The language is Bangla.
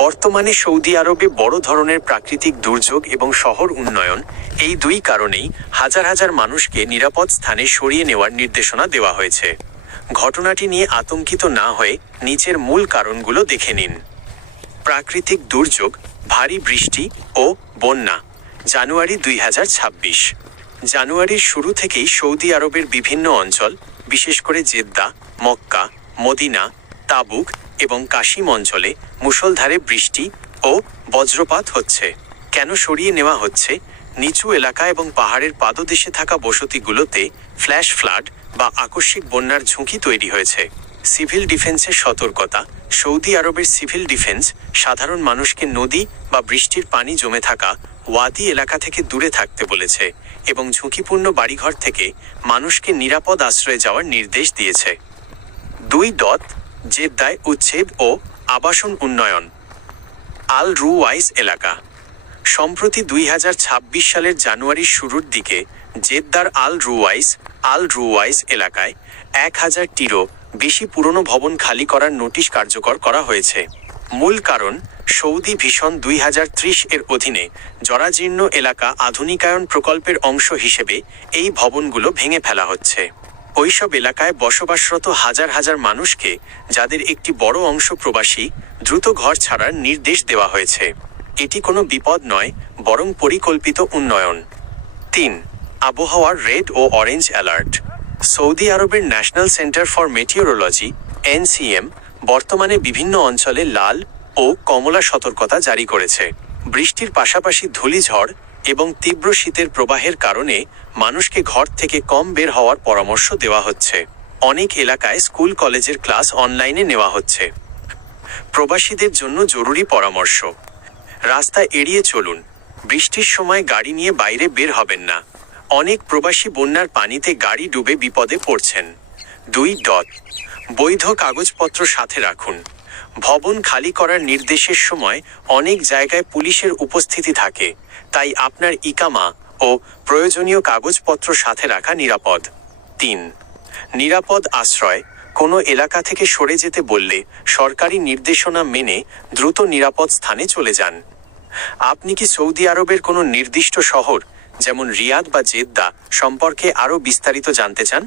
বর্তমানে সৌদি আরবে বড় ধরনের প্রাকৃতিক দুর্যোগ এবং শহর উন্নয়ন, এই দুই কারণেই হাজার হাজার মানুষকে নিরাপদ স্থানে সরিয়ে নেওয়ার নির্দেশনা দেওয়া হয়েছে। ঘটনাটি নিয়ে আতঙ্কিত না হয়ে নিচের মূল কারণগুলো দেখে নিন। প্রাকৃতিক দুর্যোগ, ভারী বৃষ্টি ও বন্যা। জানুয়ারি 2026। জানুয়ারির শুরু থেকেই সৌদি আরবের বিভিন্ন অঞ্চল, বিশেষ করে জেদ্দা, মক্কা, মদিনা, তাবুক এবং কাশিম অঞ্চলে মুষলধারে বৃষ্টি ও বজ্রপাত হচ্ছে। কেন সরিয়ে নেওয়া হচ্ছে? নিচু এলাকা এবং পাহাড়ের পাদদেশে থাকা বসতিগুলোতে ফ্ল্যাশ ফ্লাড বা আকস্মিক বন্যার ঝুঁকি তৈরি হয়েছে। সিভিল ডিফেন্সের সতর্কতা। সৌদি আরবের সিভিল ডিফেন্স সাধারণ মানুষকে নদী বা বৃষ্টির পানি জমে থাকা ওয়াদি এলাকা থেকে দূরে থাকতে বলেছে এবং ঝুঁকিপূর্ণ বাড়িঘর থেকে মানুষকে নিরাপদ আশ্রয়ে যাওয়ার নির্দেশ দিয়েছে। 2. জেদ্দায় উচ্ছেদ ও আবাসন উন্নয়ন। আল রুওয়াইস এলাকা। সম্প্রতি 2026 সালের জানুয়ারির শুরুর দিকে জেদ্দার আল রুওয়াইস এলাকায় 1000টিরও বেশি পুরনো ভবন খালি করার নোটিশ কার্যকর করা হয়েছে। মূল কারণ, সৌদি ভিশন 2030 এর অধীনে জরাজীর্ণ এলাকা আধুনিকায়ন প্রকল্পের অংশ হিসেবে এই ভবনগুলো ভেঙে ফেলা হচ্ছে। ওইসব এলাকায় বসবাসরত হাজার হাজার মানুষকে, যাদের একটি বড় অংশ প্রবাসী, দ্রুত ঘর ছাড়ার নির্দেশ দেওয়া হয়েছে। এটি কোনো বিপদ নয়, বরং পরিকল্পিত উন্নয়ন। 3. আবহাওয়ার রেড ও অরেঞ্জ অ্যালার্ট। সৌদি আরবের national centre for meteorology (NCM) বর্তমানে বিভিন্ন অঞ্চলে লাল ও কমলা সতর্কতা জারি করেছে। বৃষ্টির পাশাপাশি ধূলিঝড় এবং তীব্র শীতের প্রবাহের কারণে মানুষকে ঘর থেকে কম বের হওয়ার পরামর্শ দেওয়া হচ্ছে। অনেক এলাকায় স্কুল কলেজের ক্লাস অনলাইনে নেওয়া হচ্ছে। প্রবাসীদের জন্য জরুরি পরামর্শ: রাস্তা এড়িয়ে চলুন। বৃষ্টির সময় গাড়ি নিয়ে বাইরে বের হবেন না। অনেক প্রবাসী বন্যার পানিতে গাড়ি ডুবে বিপদে পড়ছেন। 2. বৈধ কাগজপত্র সাথে রাখুন। ভবন খালি করার নির্দেশের সময় অনেক জায়গায় পুলিশের উপস্থিতি থাকে, তাই আপনার ইকামা ও প্রয়োজনীয় কাগজপত্র সাথে রাখা নিরাপদ। 3. নিরাপদ আশ্রয়। কোনো এলাকা থেকে সরে যেতে বললে সরকারি নির্দেশনা মেনে দ্রুত নিরাপদ স্থানে চলে যান। আপনি কি সৌদি আরবের কোনো নির্দিষ্ট শহর, যেমন রিয়াদ বা জেদ্দা, সম্পর্কে আরও বিস্তারিত জানতে চান?